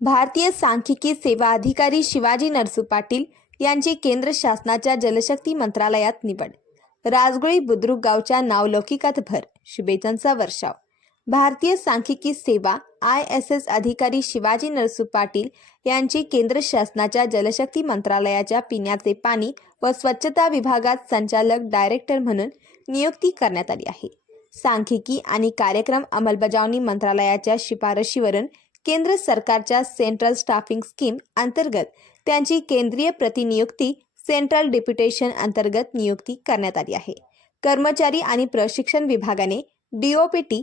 भारतीय सांख्यिकी सेवा अधिकारी शिवाजी नरसू पाटील यांची केंद्र शासनाच्या जलशक्ती मंत्रालयात निवड. राजगुळी बुद्रुक गावच्या नावलौकिकात भर, शुभेच्छांचा वर्षाव. भारतीय सांख्यिकी सेवा ISS अधिकारी शिवाजी नरसू पाटील यांची केंद्र शासनाच्या जलशक्ती मंत्रालयाच्या पिण्याचे पाणी व स्वच्छता विभागात संचालक डायरेक्टर म्हणून नियुक्ती करण्यात आली आहे. सांख्यिकी आणि कार्यक्रम अंमलबजावणी मंत्रालयाच्या शिफारशीवरून केंद्र सरकारच्या सेंट्रल स्टाफिंग स्कीम अंतर्गत त्यांची केंद्रीय प्रतिनियुक्ती सेंट्रल डिप्युटेशन अंतर्गत नियुक्ती करण्यात आली आहे. कर्मचारी आणि प्रशिक्षण विभागाने DOPT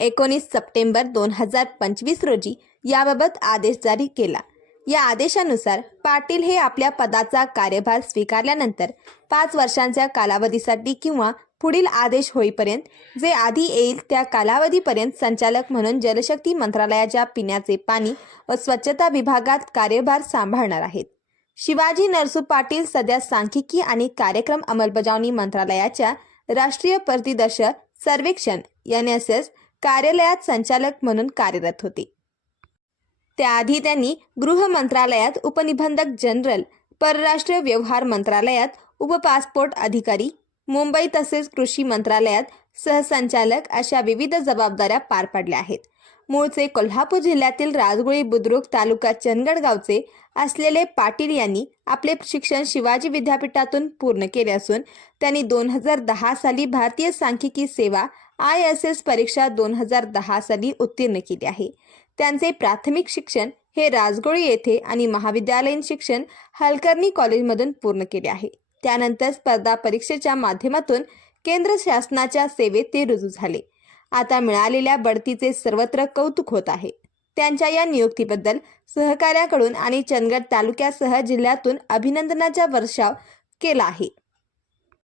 19 सप्टेंबर 2025 रोजी याबाबत आदेश जारी केला. या आदेशानुसार पाटील हे आपल्या पदाचा कार्यभार स्वीकारल्यानंतर 5 वर्षांच्या कालावधीसाठी किंवा पुढील आदेश होईपर्यंत जे आधी येईल त्या कालावधीपर्यंत संचालक म्हणून जलशक्ती मंत्रालयाच्या पिण्याचे पाणी व स्वच्छता विभागात कार्यभार सांभाळणार आहेत. शिवाजी नरसू पाटील सध्या सांख्यिकी आणि कार्यक्रम अंमलबजावणी मंत्रालयाच्या राष्ट्रीय परिदर्शक सर्वेक्षण NSS कार्यालयात संचालक म्हणून कार्यरत होते. त्याआधी त्यांनी गृह मंत्रालयात उपनिबंधक जनरल, परराष्ट्र व्यवहार मंत्रालयात उपपासपोर्ट अधिकारी, मुंबई तसेच कृषी मंत्रालयात सहसंचालक अशा विविध जबाबदाऱ्या पार पाडल्या आहेत. मूळचे कोल्हापूर जिल्ह्यातील राजगुळी बुद्रुक तालुका चंदगड गावचे असलेले पाटील यांनी आपले शिक्षण शिवाजी विद्यापीठातून पूर्ण केले असून त्यांनी 2010 साली भारतीय सांख्यिकी सेवा ISS परीक्षा 2010 साली उत्तीर्ण केली आहे. त्यांचे प्राथमिक शिक्षण हे राजगुळी येथे आणि महाविद्यालयीन शिक्षण हलकर्णी कॉलेजमधून पूर्ण केले आहे. त्यानंतर स्पर्धा परीक्षेच्या माध्यमातून केंद्र शासनाच्या सेवेत ते रुजू झाले. आता मिळालेल्या बढतीचे सर्वत्र कौतुक होत आहे. त्यांच्या या नियुक्तीबद्दल सहकार्याकडून आणि चंदगड तालुक्यासह जिल्ह्यातून अभिनंदनाचा वर्षाव केला आहे.